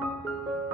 Thank you.